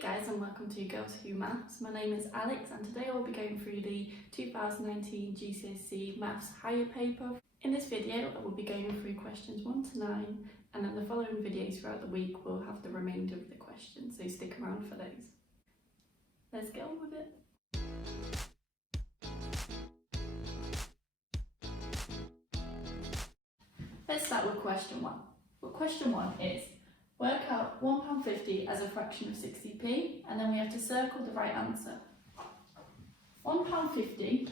Hey guys, and welcome to Girls Who Maths. My name is Alex and today I'll be going through the 2019 GCSE Maths Higher paper. In this video I will be going through questions 1 to 9, and then the following videos throughout the week will have the remainder of the questions, so stick around for those. Let's get on with it. Let's start with question 1. Well, question 1 is, work out £1.50 as a fraction of 60p, and then we have to circle the right answer. £1.50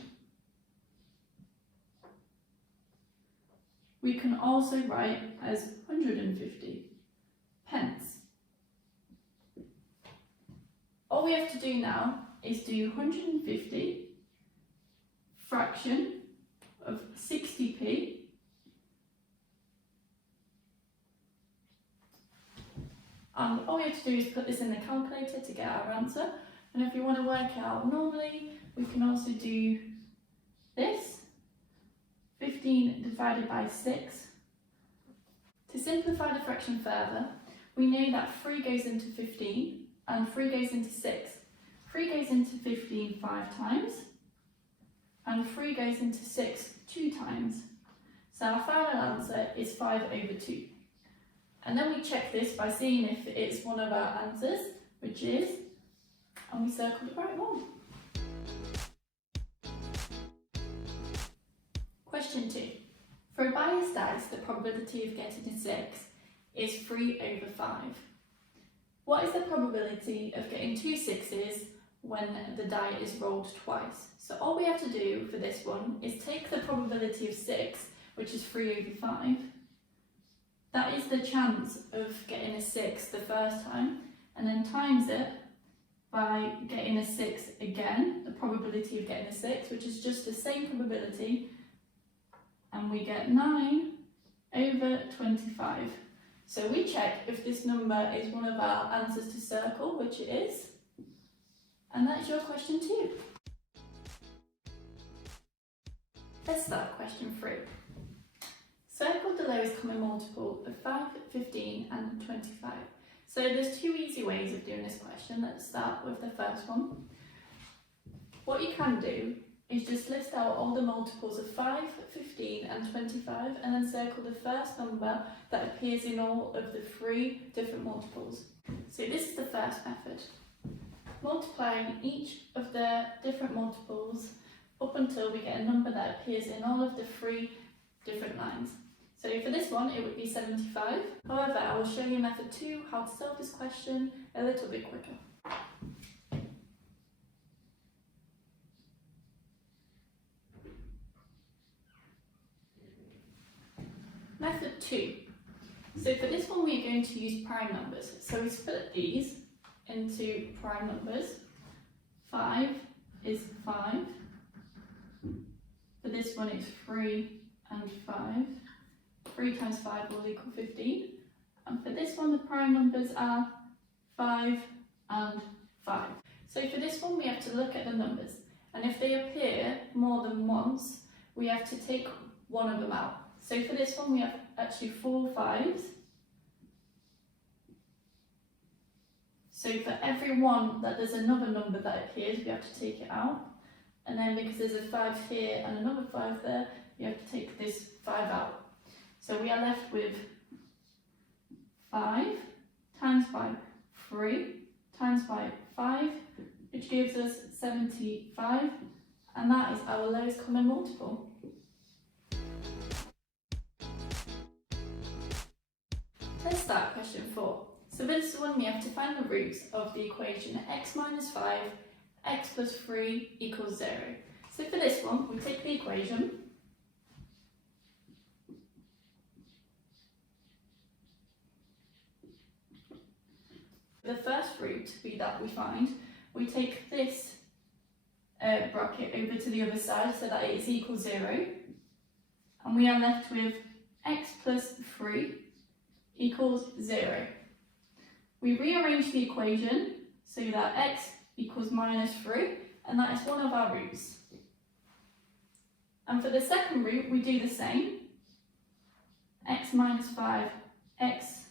we can also write as 150 pence. All we have to do now is do 150 fraction of 60p and all we have to do is put this in the calculator to get our answer. And if you want to work out normally, we can also do this, 15 divided by 6. To simplify the fraction further, we know that 3 goes into 15 and 3 goes into 6. 3 goes into 15 5 times and 3 goes into 6 2 times. So our final answer is 5 over 2. And then we check this by seeing if it's one of our answers, which is, and we circle the right one. Question 2. For a biased dice, the probability of getting a 6 is 3 over 5. What is the probability of getting 2 6s when the die is rolled twice? So all we have to do for this one is take the probability of 6, which is 3 over 5. That is the chance of getting a 6 the first time, and then times it by getting a 6 again, the probability of getting a 6, which is just the same probability, and we get 9 over 25. So we check if this number is one of our answers to circle, which it is, and that's your question 2. Let's start question 3. Circle the lowest common multiple of 5, 15 and 25. So there's 2 easy ways of doing this question. Let's start with the first one. What you can do is just list out all the multiples of 5, 15 and 25 and then circle the first number that appears in all of the 3 different multiples. So this is the first method. Multiplying each of the different multiples up until we get a number that appears in all of the 3 different lines. So for this one, it would be 75. However, I will show you method 2, how to solve this question a little bit quicker. Method 2. So for this one, we're going to use prime numbers. So we split these into prime numbers. 5 is 5. For this one, it's 3 and 5. 3 times 5 will equal 15. And for this one, the prime numbers are 5 and 5. So for this one, we have to look at the numbers. And if they appear more than once, we have to take one of them out. So for this one, we have actually 4 5s. So for every one that there's another number that appears, we have to take it out. And then because there's a 5 here and another 5 there, you have to take this 5 out. So we are left with 5 times by 3 times by 5, which gives us 75, and that is our lowest common multiple. Let's start question 4. So for this one, we have to find the roots of the equation x minus 5, x plus 3 equals 0. So for this one, we take the equation, the first root that we find, we take this bracket over to the other side so that it is equal 0, and we are left with x plus 3 equals 0. We rearrange the equation so that x equals minus 3, and that is one of our roots. And for the second root, we do the same. X minus 5, x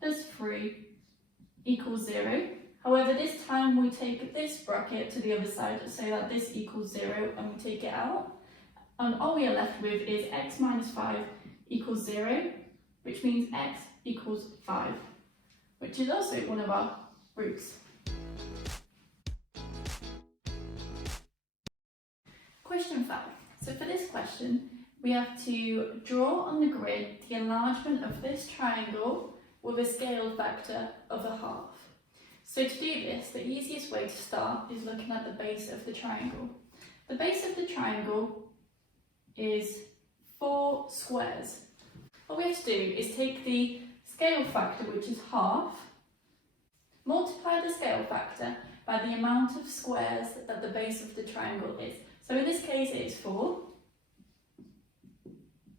plus 3 equals 0. However, this time we take this bracket to the other side so that this equals 0 and we take it out. And all we are left with is x minus 5 equals 0, which means x equals 5, which is also one of our roots. Question 5. So for this question, we have to draw on the grid the enlargement of this triangle with a scale factor of a half. So to do this, the easiest way to start is looking at the base of the triangle. The base of the triangle is 4 squares. What we have to do is take the scale factor, which is half, multiply the scale factor by the amount of squares that the base of the triangle is. So in this case it is 4.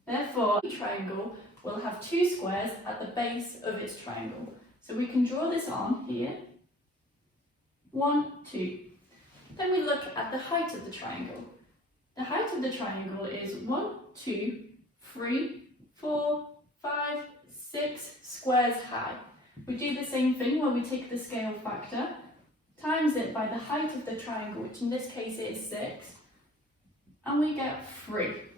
Therefore, the triangle will have 2 squares at the base of its triangle. So we can draw this on here. 1, 2. Then we look at the height of the triangle. The height of the triangle is 1, 2, 3, 4, 5, 6 squares high. We do the same thing where we take the scale factor, times it by the height of the triangle, which in this case is 6, and we get 3.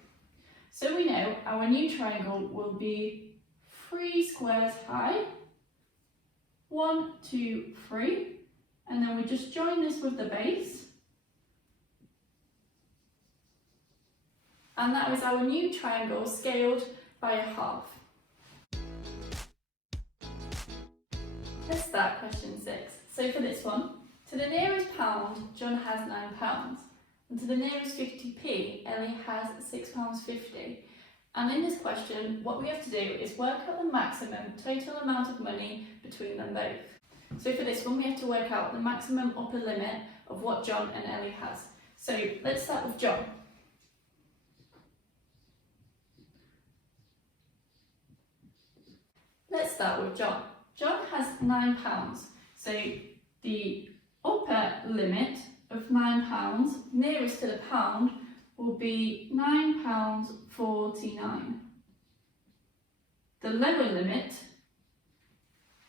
So we know our new triangle will be 3 squares high, 1, 2, 3, and then we just join this with the base. And that is our new triangle scaled by a half. Let's start question 6. So for this one, to the nearest pound, John has £9. And to the nearest 50p, Ellie has £6.50. And in this question, what we have to do is work out the maximum total amount of money between them both. So for this one, we have to work out the maximum upper limit of what John and Ellie has. So let's start with John. Let's start with John. John has £9. So the upper limit of £9 nearest to the pound will be £9.49. The lower limit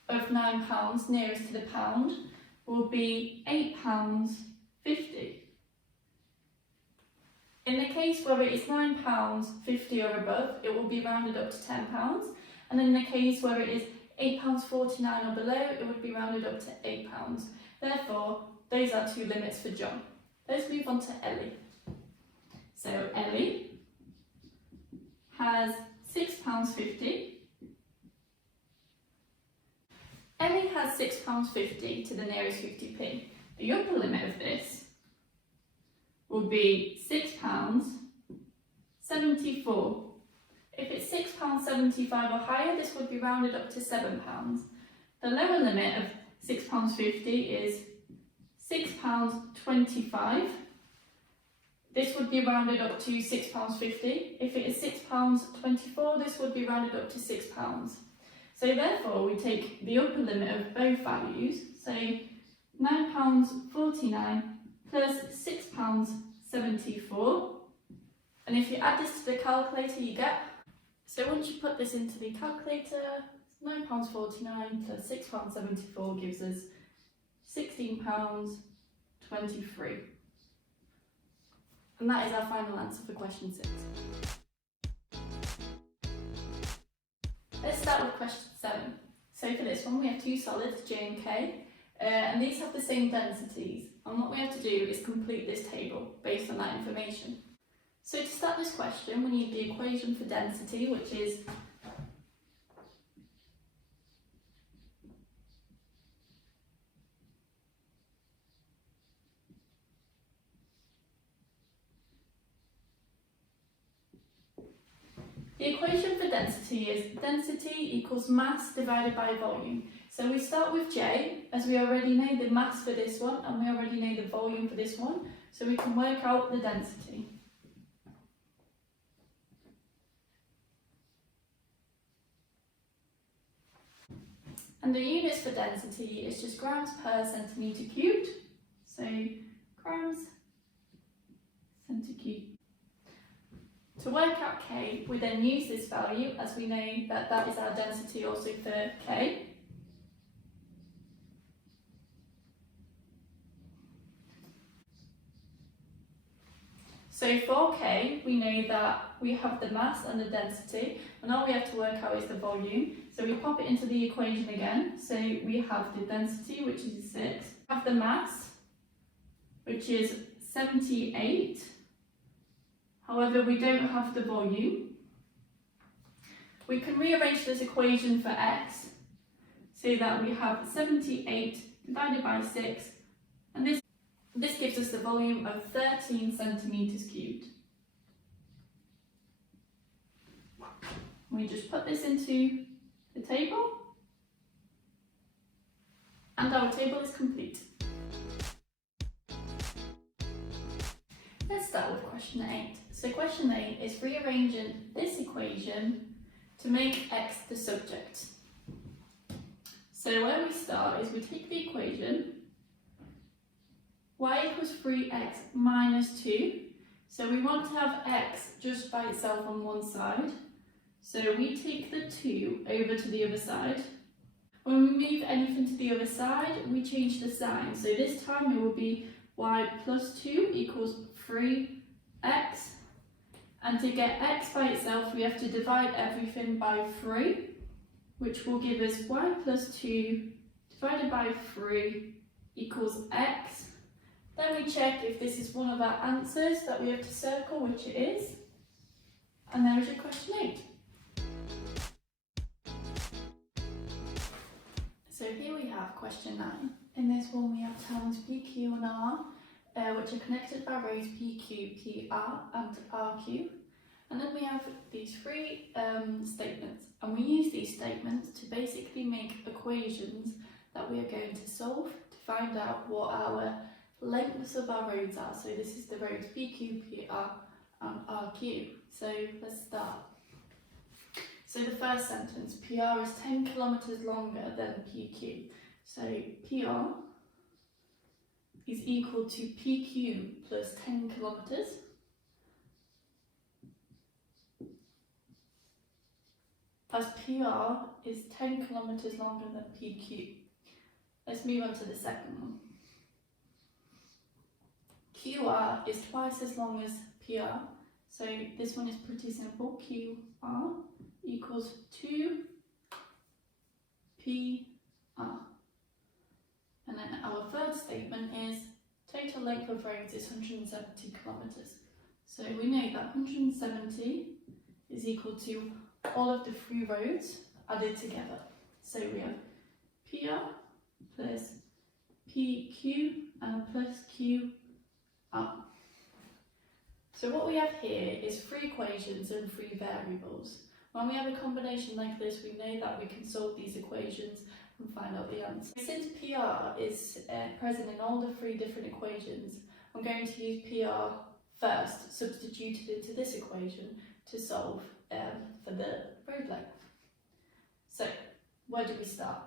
of £9 nearest to the pound will be £8.50. In the case where it is £9.50 or above, it will be rounded up to £10. And in the case where it is £8.49 or below, it would be rounded up to £8. Therefore, those are 2 limits for John. Let's move on to Ellie. So Ellie has £6.50. Ellie has £6.50 to the nearest 50p. The upper limit of this will be £6.74. If it's £6.75 or higher, this would be rounded up to £7. The lower limit of £6.50 is £6.25. This would be rounded up to £6.50. If it is £6.24, this would be rounded up to £6. So therefore, we take the upper limit of both values, so £9.49 plus £6.74. And if you add this to the calculator, you get. So once you put this into the calculator, £9.49 plus £6.74 gives us £16.23. And that is our final answer for question 6. Let's start with question 7. So for this one, we have 2 solids, J and K, and these have the same densities. And what we have to do is complete this table based on that information. So to start this question, we need the equation for density, which is density equals mass divided by volume. So we start with J, as we already know the mass for this one, and we already know the volume for this one, so we can work out the density. And the units for density is just grams per centimetre cubed. So grams centimetre cubed. To work out K, we then use this value as we know that that is our density also for K. So for K, we know that we have the mass and the density, and all we have to work out is the volume. So we pop it into the equation again. So we have the density, which is 6. We have the mass, which is 78. However, we don't have the volume. We can rearrange this equation for x, so that we have 78 divided by 6, and this gives us the volume of 13 centimetres cubed. We just put this into the table, and our table is complete. Let's start with question 8. So question 8 is rearranging this equation to make x the subject. So where we start is we take the equation, y equals 3x minus 2. So we want to have x just by itself on one side. So we take the 2 over to the other side. When we move anything to the other side, we change the sign. So this time it will be y plus 2 equals 3x. And to get x by itself, we have to divide everything by 3, which will give us y plus 2 divided by 3 equals x. Then we check if this is one of our answers that we have to circle, which it is. And there is your question 8. So here we have question 9. In this one we have terms P, Q and R, which are connected by rows PQ, PR and RQ. And then we have these three statements, and we use these statements to basically make equations that we are going to solve to find out what our lengths of our roads are. So this is the roads PQ, PR and RQ. So let's start. So the first sentence, PR is 10 kilometres longer than PQ. So PR is equal to PQ plus 10 kilometres. As PR is 10 kilometres longer than PQ. Let's move on to the second one. QR is twice as long as PR. So this one is pretty simple. QR equals 2 PR. And then our third statement is total length of roads is 170 kilometres. So we know that 170 is equal to all of the three roads added together. So we have PR plus PQ and plus QR. So what we have here is three equations and three variables. When we have a combination like this, we know that we can solve these equations and find out the answer. Since PR is present in all the three different equations, I'm going to use PR first, substituted into this equation to solve for the road length. So, where do we start?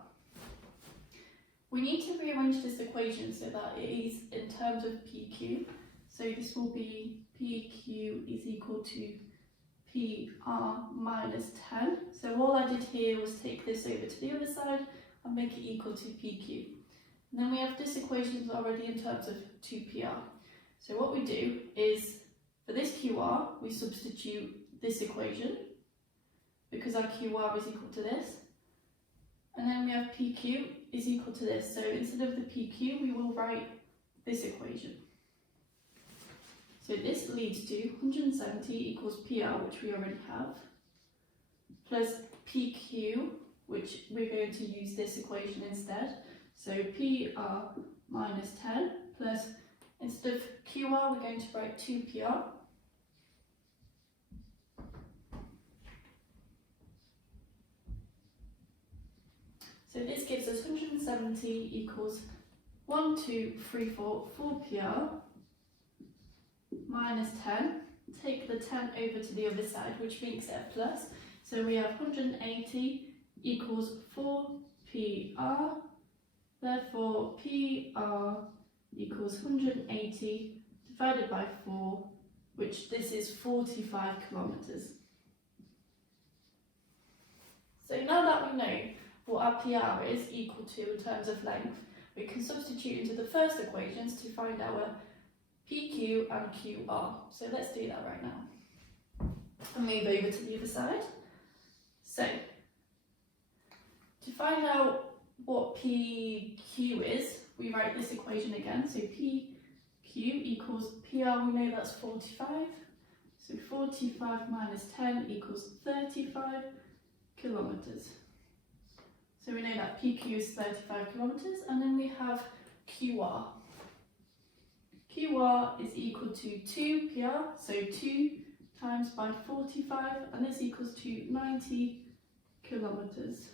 We need to rearrange this equation so that it is in terms of PQ. So this will be PQ is equal to PR minus 10. So all I did here was take this over to the other side and make it equal to PQ. And then we have this equation already in terms of 2PR. So what we do is, for this QR, we substitute this equation, because our QR is equal to this. And then we have PQ is equal to this. So instead of the PQ, we will write this equation. So this leads to 170 equals PR, which we already have, plus PQ, which we're going to use this equation instead. So PR minus 10 plus, instead of QR, we're going to write 2PR. So this gives us 170 equals 1, 2, 3, 4, 4PR minus 10. Take the 10 over to the other side, which makes it a plus. So we have 180 equals 4PR. Therefore, PR equals 180 divided by 4, which this is 45 kilometres. So now that we know what our PR is equal to in terms of length, we can substitute into the first equations to find our PQ and QR. So let's do that right now. And move over to the other side. So, to find out what PQ is, we write this equation again. So PQ equals PR, we know that's 45. So 45 minus 10 equals 35 kilometres. So we know that PQ is 35 kilometres, and then we have QR. QR is equal to 2PR, so 2 times by 45, and this equals to 90 kilometres.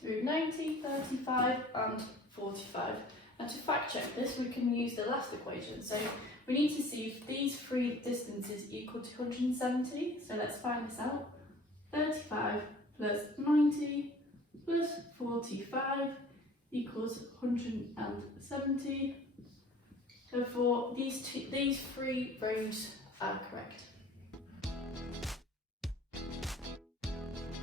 So 90, 35 and 45. And to fact check this, we can use the last equation. So we need to see if these three distances equal to 170. So let's find this out. 35 plus 90 plus 45 equals 170. Therefore, these three rows are correct.